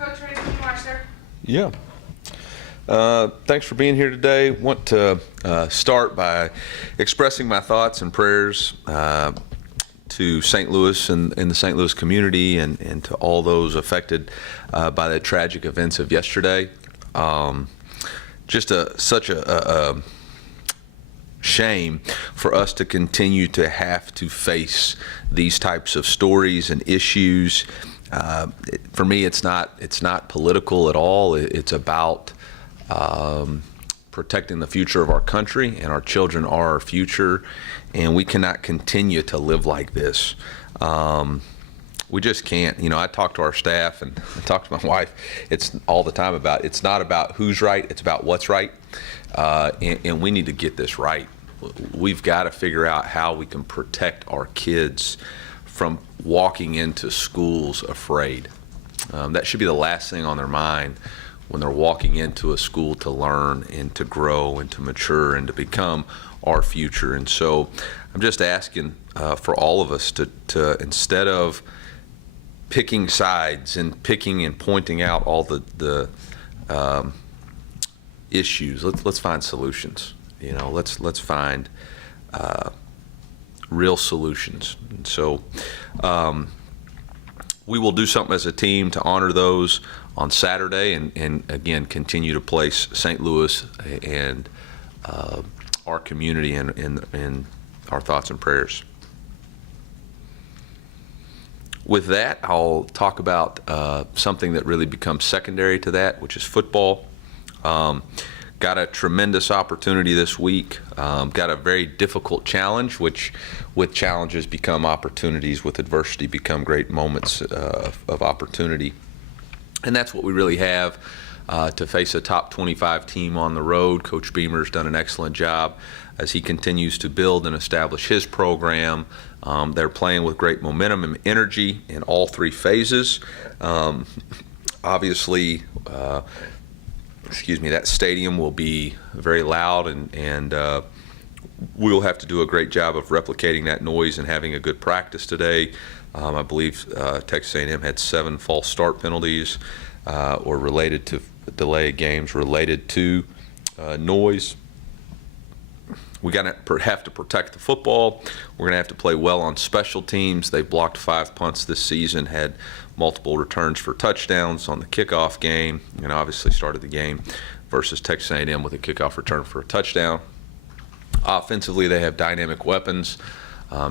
Coach, ready when you are, sir. Yeah. Thanks for being here today. Want to start by expressing my thoughts and prayers to St. Louis and the St. Louis community and to all those affected by the tragic events of yesterday. Just such a shame for us to continue to have to face these types of stories and issues. For me, it's not political at all. It's about protecting the future of our country, and our children are our future, and we cannot continue to live like this. We just can't. You know, I talk to our staff and I talk to my wife. It's all the time about, it's not about who's right, it's about what's right, and we need to get this right. We've got to figure out how we can protect our kids from walking into schools afraid. That should be the last thing on their mind when they're walking into a school to learn and to grow and to mature and to become our future. And so I'm just asking for all of us to instead of picking sides and picking and pointing out all the issues, let's find solutions. You know, let's find real solutions. And so we will do something as a team to honor those on Saturday, and again continue to place St. Louis and our community in our thoughts and prayers. With that, I'll talk about something that really becomes secondary to that, which is football. Got a tremendous opportunity this week. Got a very difficult challenge, which with challenges become opportunities, with adversity become great moments of opportunity. And that's what we really have to face a top 25 team on the road. Coach Beamer's done an excellent job as he continues to build and establish his program. They're playing with great momentum and energy in all three phases. Obviously, that stadium will be very loud, and we'll have to do a great job of replicating that noise and having a good practice today. I believe Texas A&M had 7 false start penalties or related to delay games related to noise. We're going to have to protect the football. We're going to have to play well on special teams. They blocked 5 punts this season, had multiple returns for touchdowns on the kickoff game, and obviously started the game versus Texas A&M with a kickoff return for a touchdown. Offensively, they have dynamic weapons.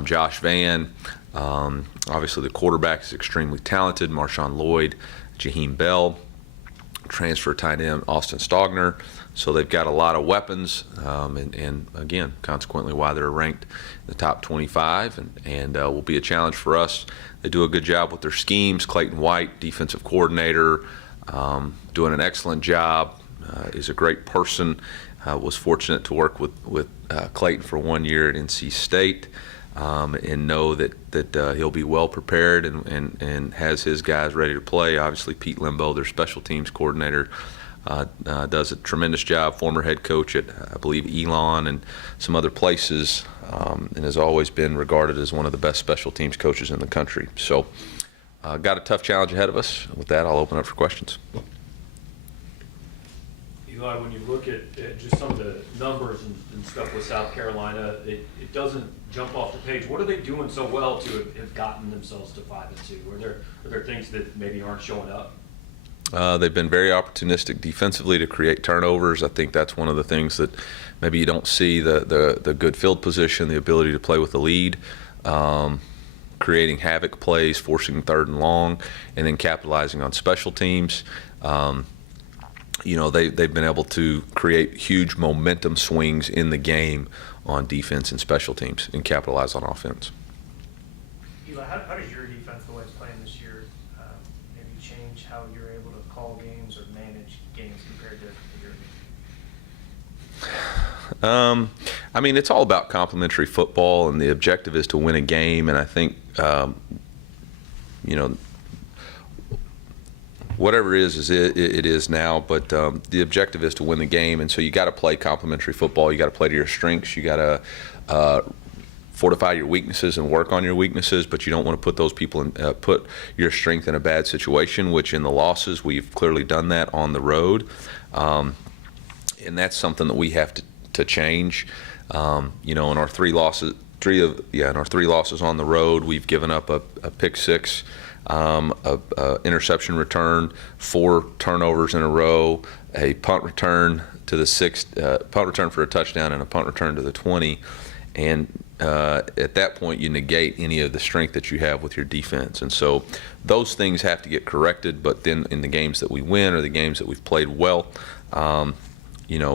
Josh Vann, obviously the quarterback is extremely talented. Marshawn Lloyd, Jaheim Bell, transfer tight end Austin Stogner. So they've got a lot of weapons, and again, consequently why they're ranked in the top 25, and will be a challenge for us. They do a good job with their schemes. Clayton White, defensive coordinator, doing an excellent job, is a great person. Was fortunate to work with Clayton for 1 year at NC State, and know that he'll be well prepared and has his guys ready to play. Obviously, Pete Limbo, their special teams coordinator, does a tremendous job. Former head coach at, I believe, Elon and some other places, and has always been regarded as one of the best special teams coaches in the country. So, got a tough challenge ahead of us. With that, I'll open up for questions. Eli, when you look at just some of the numbers and stuff with South Carolina, it doesn't jump off the page. What are they doing so well to have gotten themselves to 5-2? Are there things that maybe aren't showing up? They've been very opportunistic defensively to create turnovers. I think that's one of the things that maybe you don't see, the good field position, the ability to play with the lead, creating havoc plays, forcing 3rd and long, and then capitalizing on special teams. You know, they've been able to create huge momentum swings in the game on defense and special teams and capitalize on offense. Eli, how does your defense, the way it's playing this year, maybe change how you're able to call games or manage games compared to your year? I mean, it's all about complementary football, and the objective is to win a game. And I think, you know, whatever it is now. But the objective is to win the game, and so you got to play complementary football. You got to play to your strengths. You got to fortify your weaknesses and work on your weaknesses, but you don't want to put those people in, put your strength in a bad situation, which in the losses, we've clearly done that on the road. And that's something that we have to change. In our three losses on the road, we've given up a pick six, a interception return, 4 turnovers in a row, a punt return to the punt return for a touchdown, and a punt return to the 20. And at that point, you negate any of the strength that you have with your defense. And so those things have to get corrected. But then in the games that we win, or the games that we've played well,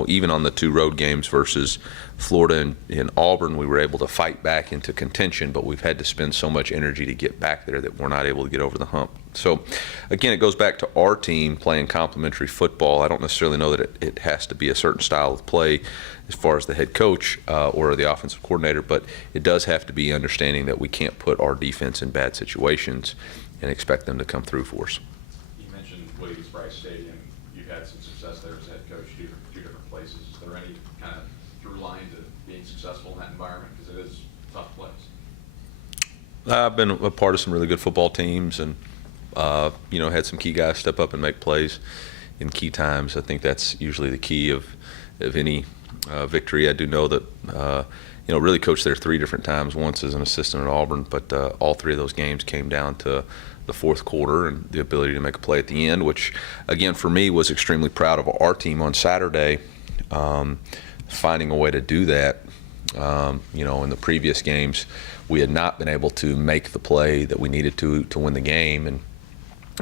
even on the 2 road games versus Florida and Auburn, we were able to fight back into contention, but we've had to spend so much energy to get back there that we're not able to get over the hump. So, again, it goes back to our team playing complementary football. I don't necessarily know that it has to be a certain style of play as far as the head coach or the offensive coordinator, but it does have to be understanding that we can't put our defense in bad situations and expect them to come through for us. You mentioned Williams-Brice Stadium. You've had some success there as head coach, two different places. Is there any kind of through line to being successful in that environment? Because it is a tough place. I've been a part of some really good football teams, and had some key guys step up and make plays in key times. I think that's usually the key of any victory. I do know that really coached there 3 different times. Once as an assistant at Auburn, but all 3 of those games came down to the fourth quarter and the ability to make a play at the end, which again for me was extremely proud of our team on Saturday, finding a way to do that. In the previous games, we had not been able to make the play that we needed to win the game, and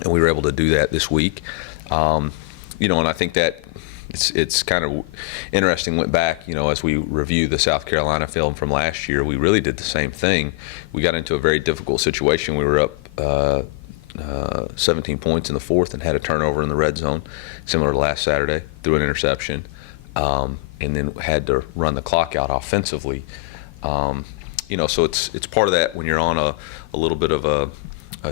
we were able to do that this week. And I think that it's kind of interesting. Went back, as we review the South Carolina film from last year, we really did the same thing. We got into a very difficult situation. We were up 17 points in the fourth and had a turnover in the red zone, similar to last Saturday, threw an interception, and then had to run the clock out offensively. So it's part of that when you're on a little bit of a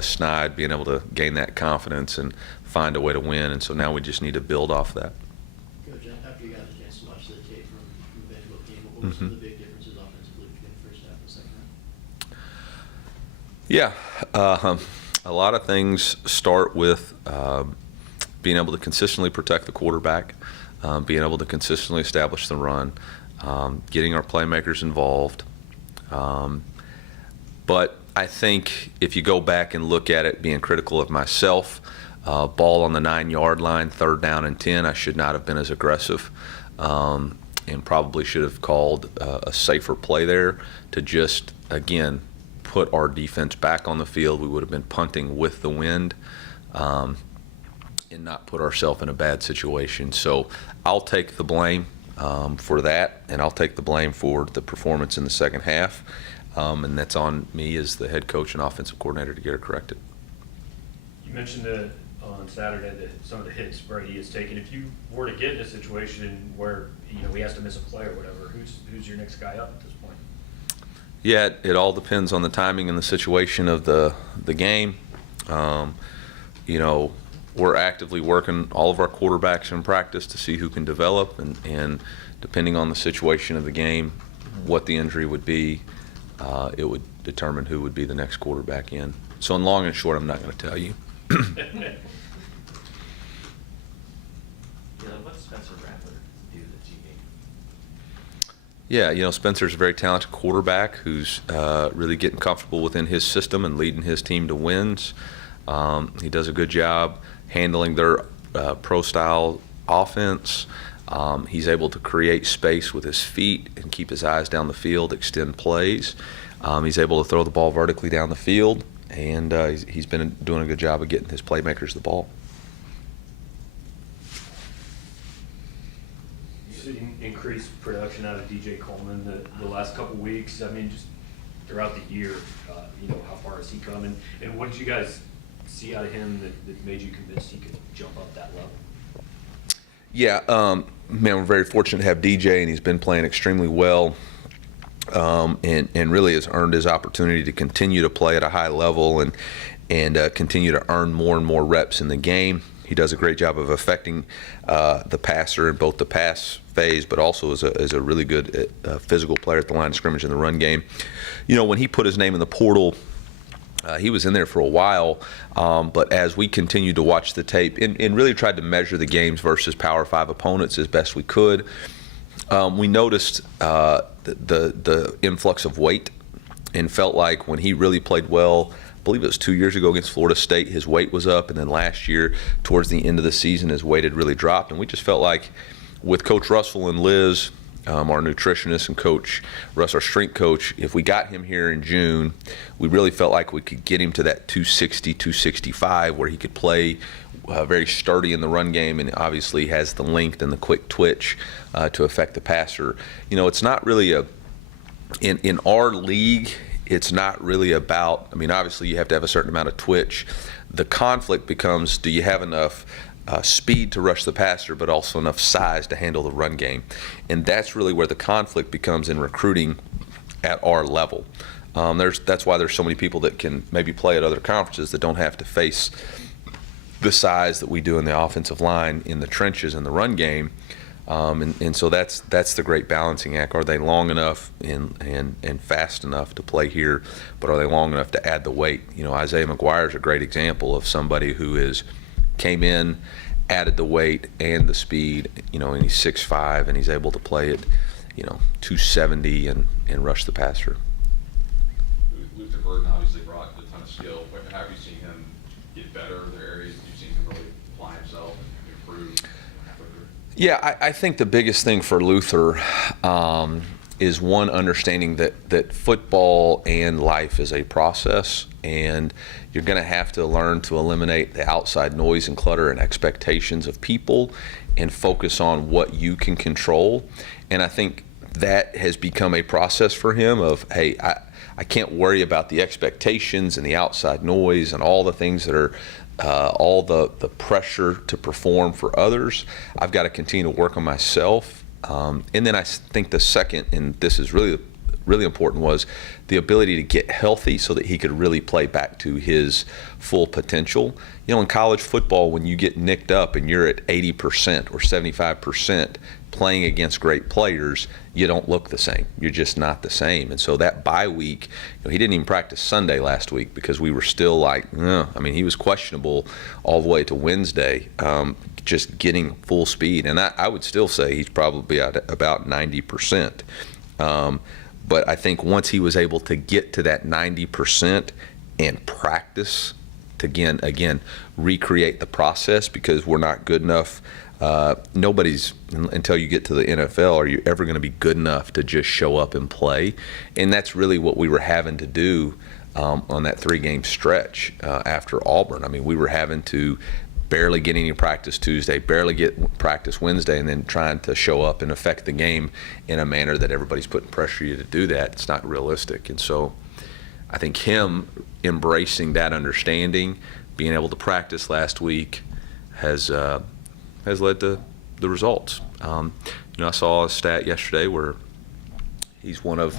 snide, being able to gain that confidence and find a way to win. And so now we just need to build off that. Coach, after you got a chance to watch the tape from the Vanderbilt game, what were some of the big differences offensively between the first half and the second half? Yeah, a lot of things start with being able to consistently protect the quarterback, being able to consistently establish the run, getting our playmakers involved. But I think if you go back and look at it, being critical of myself, ball on the 9-yard line, 3rd down and 10, I should not have been as aggressive, and probably should have called a safer play there to just, again, put our defense back on the field. We would have been punting with the wind, and not put ourselves in a bad situation. So I'll take the blame for that, and I'll take the blame for the performance in the second half. And that's on me as the head coach and offensive coordinator to get it corrected. You mentioned on Saturday that some of the hits Brady has taken. If you were to get in a situation where he has to miss a play or whatever, who's your next guy up at this point? Yeah, it all depends on the timing and the situation of the game. We're actively working all of our quarterbacks in practice to see who can develop, and depending on the situation of the game, what the injury would be, it would determine who would be the next quarterback in. So in long and short, I'm not going to tell you. What's Spencer Rattler do that's unique? Yeah, Spencer's a very talented quarterback who's really getting comfortable within his system and leading his team to wins. He does a good job handling their pro-style offense. He's able to create space with his feet and keep his eyes down the field, extend plays. He's able to throw the ball vertically down the field, and he's been doing a good job of getting his playmakers the ball. You've seen increased production out of DJ Coleman the last couple weeks. I mean, just throughout the year, how far has he come? And what did you guys see out of him that made you convinced he could jump up that level? Yeah, we're very fortunate to have DJ, and he's been playing extremely well, and really has earned his opportunity to continue to play at a high level and continue to earn more and more reps in the game. He does a great job of affecting the passer in both the pass phase, but also as a really good physical player at the line of scrimmage in the run game. You know, when he put his name in the portal, he was in there for a while, but as we continued to watch the tape and really tried to measure the games versus Power 5 opponents as best we could, we noticed the influx of weight and felt like when he really played well, I believe it was 2 years ago against Florida State, his weight was up, and then last year towards the end of the season his weight had really dropped. And we just felt like with Coach Russell and Liz, our nutritionist, and Coach Russ, our strength coach, if we got him here in June, we really felt like we could get him to that 260, 265 where he could play very sturdy in the run game, and obviously has the length and the quick twitch to affect the passer. You know, it's not really in our league, it's not really about, I mean, obviously you have to have a certain amount of twitch. The conflict becomes, do you have enough speed to rush the passer, but also enough size to handle the run game? And that's really where the conflict becomes in recruiting at our level. That's why there's so many people that can maybe play at other conferences that don't have to face the size that we do in the offensive line in the trenches in the run game. And so that's the great balancing act. Are they long enough and fast enough to play here, but are they long enough to add the weight? You know, Isaiah McGuire is a great example of somebody who came in, added the weight and the speed, you know, and he's 6'5", and he's able to play at, you know, 270 and rush the passer. Luther Burden obviously brought a ton of skill. How have you seen him get better? Are there areas that you've seen him really apply himself and improve quicker? Yeah, I think the biggest thing for Luther is one, understanding that football and life is a process, and you're going to have to learn to eliminate the outside noise and clutter and expectations of people and focus on what you can control. And I think that has become a process for him of, hey, I can't worry about the expectations and the outside noise and all the things that are all the pressure to perform for others. I've got to continue to work on myself. And then I think the second, and this is really important, was the ability to get healthy so that he could really play back to his full potential. You know, in college football, when you get nicked up and you're at 80% or 75% playing against great players, you don't look the same. You're just not the same. And so that bye week, you know, he didn't even practice Sunday last week because we were still like, I mean, he was questionable all the way to Wednesday, just getting full speed. And I would still say he's probably at about 90%. But I think once he was able to get to that 90% and practice to again recreate the process, because we're not good enough. Nobody's, until you get to the NFL, are you ever going to be good enough to just show up and play? And that's really what we were having to do on that 3-game stretch after Auburn. I mean, we were having to barely get any practice Tuesday, barely get practice Wednesday, and then trying to show up and affect the game in a manner that everybody's putting pressure you to do that. It's not realistic. And so I think him embracing that understanding, being able to practice last week, has led to the results. You know, I saw a stat yesterday where he's one of,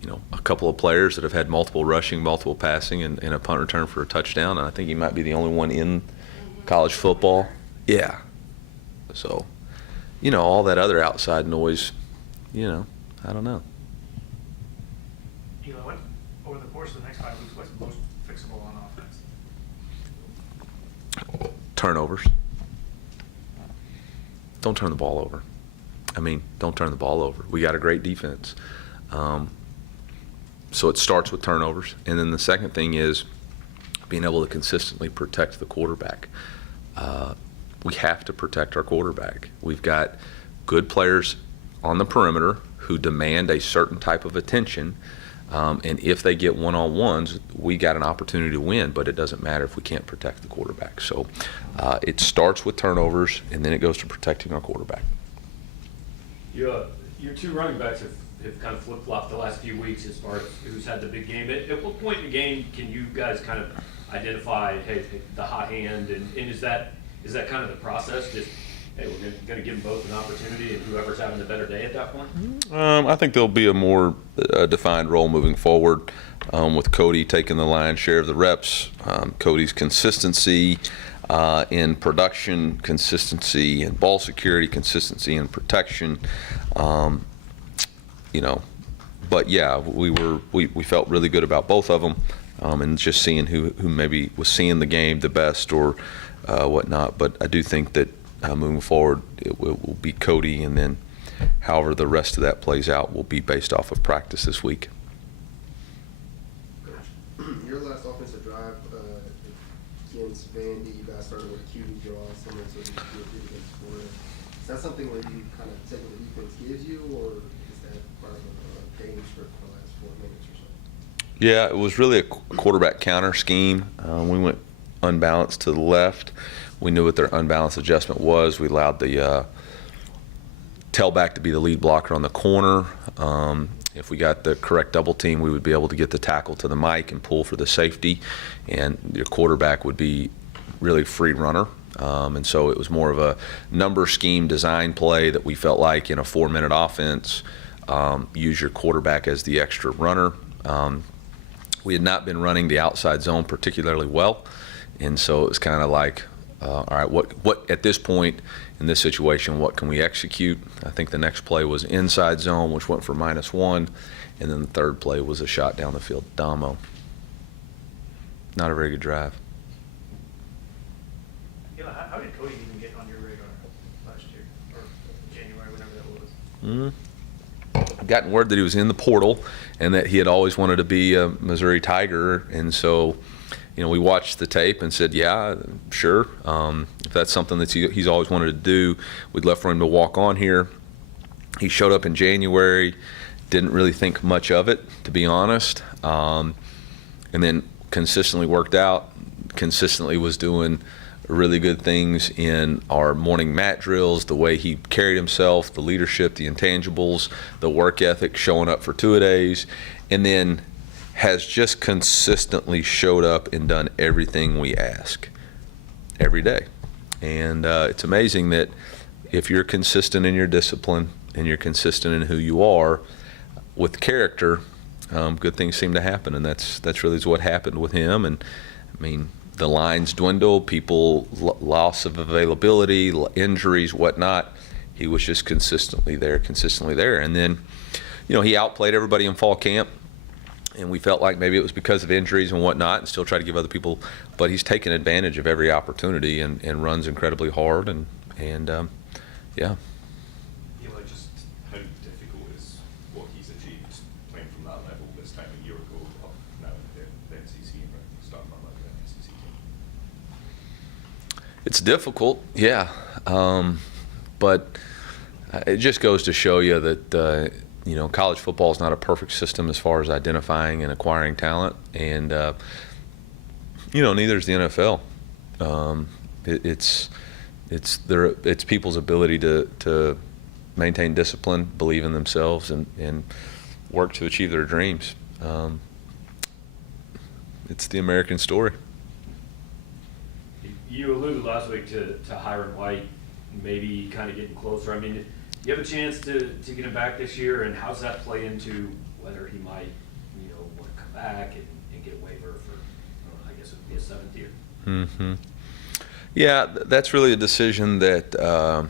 you know, a couple of players that have had multiple rushing, multiple passing, and a punt return for a touchdown, and I think he might be the only one in college football. Yeah. So, you know, all that other outside noise, you know, I don't know. Eli, what, over the course of the next 5 weeks, what's most fixable on offense? Turnovers. Don't turn the ball over. I mean, don't turn the ball over. We got a great defense. So it starts with turnovers. And then the second thing is being able to consistently protect the quarterback. We have to protect our quarterback. We've got good players on the perimeter who demand a certain type of attention. And if they get one-on-ones, we got an opportunity to win, but it doesn't matter if we can't protect the quarterback. So it starts with turnovers, and then it goes to protecting our quarterback. Your two running backs have kind of flip-flopped the last few weeks as far as who's had the big game. At what point in the game can you guys kind of identify, hey, the hot hand, and is that kind of the process? Just, hey, we're going to give them both an opportunity, and whoever's having the better day at that point? I think there'll be a more defined role moving forward, with Cody taking the lion's share of the reps. Cody's consistency, in production, consistency, and ball security, consistency and protection. But yeah, we felt really good about both of them, and just seeing who maybe was seeing the game the best or whatnot. But I do think that moving forward, it will be Cody, and then however the rest of that plays out will be based off of practice this week. Coach, your last offensive drive against Vandy, you guys started with a QB draw, similar to what you did against Florida. Is that something where you kind of take what the defense gives you, or is that part of a game script for the last 4 minutes or so? Yeah, it was really a quarterback counter scheme. We went unbalanced to the left. We knew what their unbalanced adjustment was. We allowed the tailback to be the lead blocker on the corner. If we got the correct double team, we would be able to get the tackle to the mic and pull for the safety, and your quarterback would be really free runner. And so it was more of a number scheme design play that we felt like in a 4-minute offense, use your quarterback as the extra runner. We had not been running the outside zone particularly well, and so it was kind of like, all right, what at this point in this situation, what can we execute? I think the next play was inside zone, which went for -1, and then the third play was a shot down the field, Damo. Not a very good drive. Eli, how did Cody even get on your radar last year, or January, whenever that was? I'd gotten word that he was in the portal and that he had always wanted to be a Missouri Tiger, and so we watched the tape and said, yeah, sure. If that's something that he's always wanted to do, we'd love for him to walk on here. He showed up in January, didn't really think much of it, to be honest, and then consistently worked out, consistently was doing really good things in our morning mat drills, the way he carried himself, the leadership, the intangibles, the work ethic, showing up for two-a-days, and then has just consistently showed up and done everything we ask every day. And it's amazing that if you're consistent in your discipline and you're consistent in who you are with character, good things seem to happen. And that's really what happened with him. And I mean, the lines dwindled, people loss of availability, injuries, whatnot. He was just consistently there. And then, he outplayed everybody in fall camp. And we felt like maybe it was because of injuries and whatnot, and still try to give other people. But he's taken advantage of every opportunity and runs incredibly hard. And yeah. Eli, just how difficult is what he's achieved playing from that level this time a year ago, up now in the NCC and starting on like the NCC team? It's difficult, yeah. But it just goes to show you that college football is not a perfect system as far as identifying and acquiring talent, and neither is the NFL. It's people's ability to maintain discipline, believe in themselves, and work to achieve their dreams. It's the American story. You alluded last week to Hiram White maybe kind of getting closer. I mean, you have a chance to get him back this year, and how's that play into whether he might, want to come back and get a waiver for, I guess it would be a 7th year? Mm-hmm. Yeah, that's really a decision that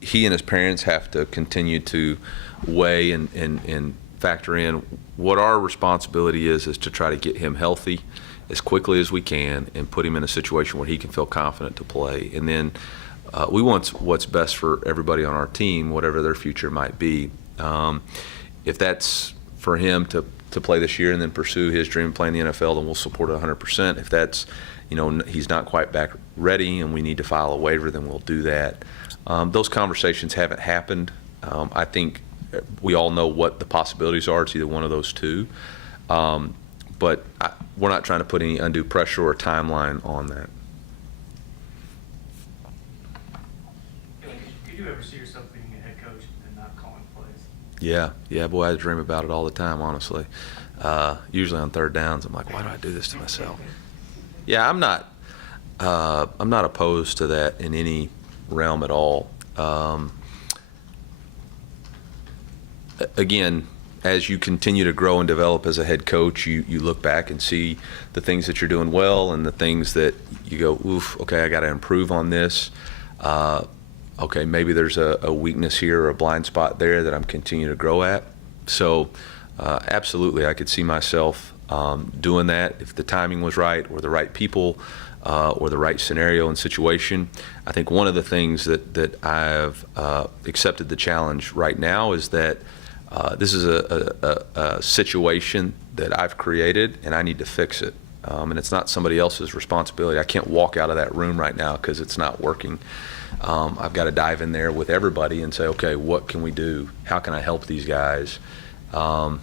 he and his parents have to continue to weigh and factor in. What our responsibility is to try to get him healthy as quickly as we can and put him in a situation where he can feel confident to play. And then we want what's best for everybody on our team, whatever their future might be. If that's for him to play this year and then pursue his dream of playing the NFL, then we'll support it 100%. If that's, he's not quite back ready and we need to file a waiver, then we'll do that. Those conversations haven't happened. I think we all know what the possibilities are. It's either one of those two. But we're not trying to put any undue pressure or timeline on that. Could you ever see yourself being a head coach and not calling plays? Yeah, boy, I dream about it all the time, honestly. Usually on third downs, I'm like, why do I do this to myself? Yeah, I'm not opposed to that in any realm at all. Again, as you continue to grow and develop as a head coach, you look back and see the things that you're doing well and the things that you go, oof, okay, I got to improve on this. Okay, maybe there's a weakness here or a blind spot there that I'm continuing to grow at. So absolutely, I could see myself doing that if the timing was right or the right people or the right scenario and situation. I think one of the things that I've accepted the challenge right now is that this is a situation that I've created and I need to fix it. And it's not somebody else's responsibility. I can't walk out of that room right now because it's not working. I've got to dive in there with everybody and say, okay, what can we do? How can I help these guys? And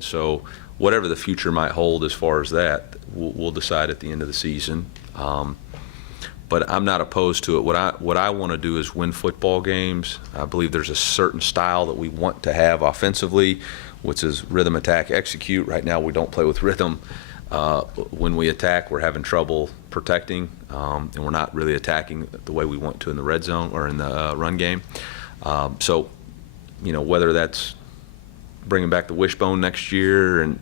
so whatever the future might hold as far as that, we'll decide at the end of the season. But I'm not opposed to it. What I want to do is win football games. I believe there's a certain style that we want to have offensively, which is rhythm, attack, execute. Right now we don't play with rhythm. When we attack, we're having trouble protecting, and we're not really attacking the way we want to in the red zone or in the run game. So, whether that's bringing back the wishbone next year and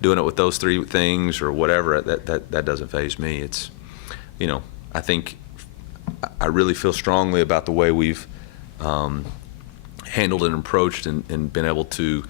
doing it with those three things or whatever, that doesn't faze me. It's, I think I really feel strongly about the way we've handled and approached and been able to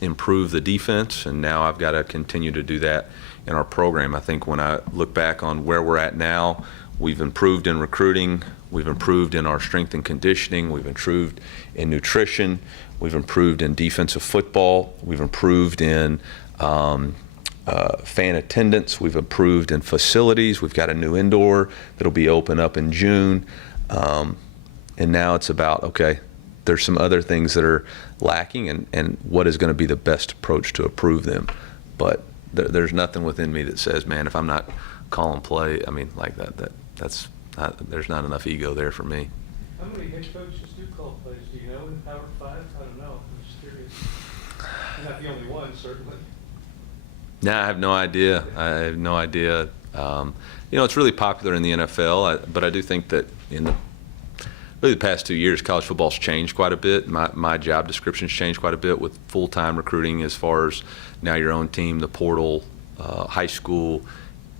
improve the defense, and now I've got to continue to do that in our program. I think when I look back on where we're at now, we've improved in recruiting, we've improved in our strength and conditioning, we've improved in nutrition, we've improved in defensive football, we've improved in fan attendance, we've improved in facilities, we've got a new indoor that'll be open up in June, and now it's about, okay, there's some other things that are lacking and what is going to be the best approach to improve them. But there's nothing within me that says, man, if I'm not calling play, I mean, like that's not, there's not enough ego there for me. How many head coaches do call plays? Do you know in Power 5? I don't know. I'm just curious. You're not the only one, certainly. No, I have no idea. I have no idea. It's really popular in the NFL, but I do think that in the past 2 years, college football's changed quite a bit. My job description's changed quite a bit with full-time recruiting as far as now your own team, the portal, high school,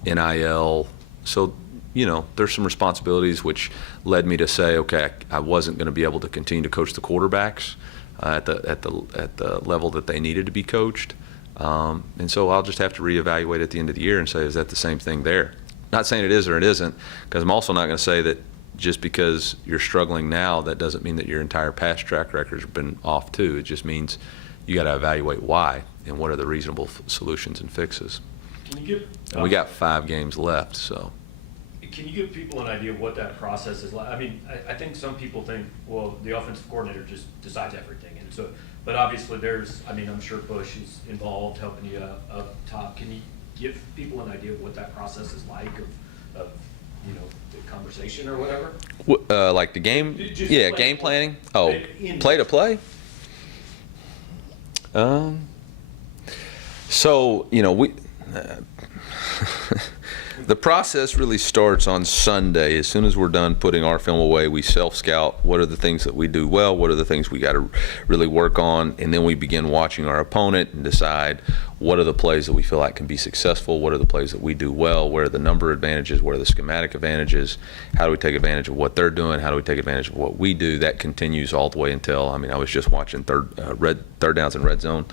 NIL. So, there's some responsibilities which led me to say, okay, I wasn't going to be able to continue to coach the quarterbacks at the level that they needed to be coached. And so I'll just have to reevaluate at the end of the year and say, is that the same thing there? Not saying it is or it isn't, because I'm also not going to say that just because you're struggling now, that doesn't mean that your entire past track record has been off too. It just means you got to evaluate why and what are the reasonable solutions and fixes. Can you give? And we got 5 games left, so. Can you give people an idea of what that process is like? I mean, I think some people think, well, the offensive coordinator just decides everything, and so. But obviously, I'm sure Bush is involved, helping you up top. Can you give people an idea of what that process is like of the conversation or whatever? Like the game? Just Yeah, play- game planning? Oh, in- play to play? So, we the process really starts on Sunday. As soon as we're done putting our film away, we self-scout what are the things that we do well, what are the things we got to really work on, and then we begin watching our opponent and decide what are the plays that we feel like can be successful, what are the plays that we do well, where are the number advantages, what are the schematic advantages, how do we take advantage of what they're doing, how do we take advantage of what we do. That continues all the way until, I was just watching third downs in red zone.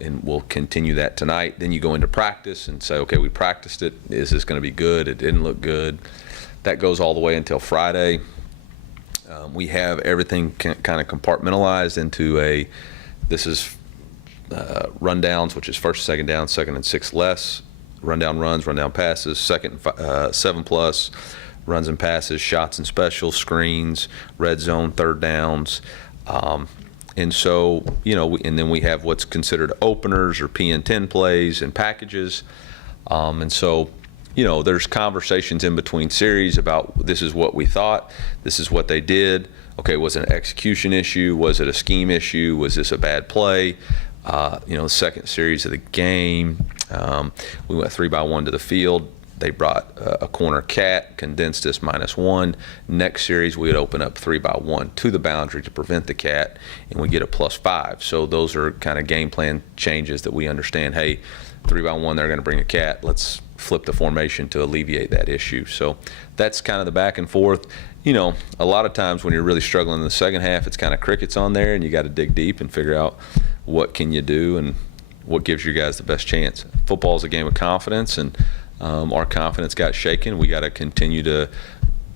And we'll continue that tonight. Then you go into practice and say, okay, we practiced it. Is this going to be good? It didn't look good. That goes all the way until Friday. We have everything kind of compartmentalized into this is rundowns, which is first, second down, second and 6 less, rundown runs, rundown passes, second and 7+, runs and passes, shots and specials, screens, red zone, third downs. And so, and then we have what's considered openers or PN10 plays and packages. And so, there's conversations in between series about this is what we thought, this is what they did. Okay, was it an execution issue? Was it a scheme issue? Was this a bad play? The second series of the game, we went 3-by-1 to the field. They brought a corner cat, condensed this -1. Next series, we would open up 3x1 to the boundary to prevent the cat, and we get a +5. So those are kind of game plan changes that we understand. Hey, 3x1, they're going to bring a cat. Let's flip the formation to alleviate that issue. So that's kind of the back and forth. You know, a lot of times when you're really struggling in the second half, it's kind of crickets on there, and you got to dig deep and figure out what can you do and what gives you guys the best chance. Football is a game of confidence, and our confidence got shaken. We got to continue to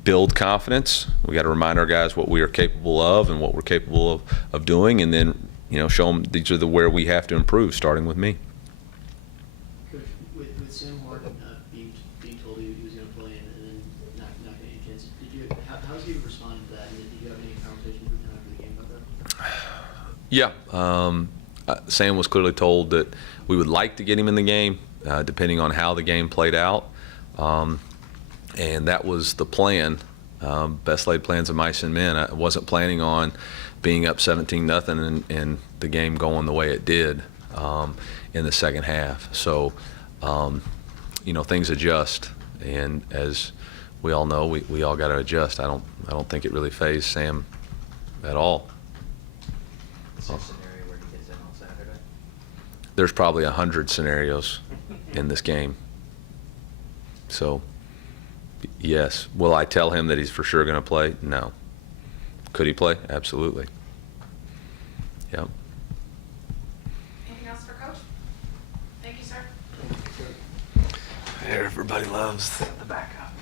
build confidence. We got to remind our guys what we are capable of and what we're capable of doing, and then, you know, show them these are where we have to improve, starting with me. Coach, with Sam Horton being told he was going to play and then not getting a chance, how's he responded to that? And did you have any conversations with him after the game about that? Yeah, Sam was clearly told that we would like to get him in the game, depending on how the game played out, and that was the plan. Best laid plans of mice and men. I wasn't planning on being up 17-0 and the game going the way it did in the second half. So, you know, things adjust, and as we all know, we all got to adjust. I don't think it really fazed Sam at all. Is there a scenario where he gets in on Saturday? There's probably 100 scenarios in this game. So, yes. Will I tell him that he's for sure going to play? No. Could he play? Absolutely. Yep. Anything else for Coach? Thank you, sir. Everybody loves The backup.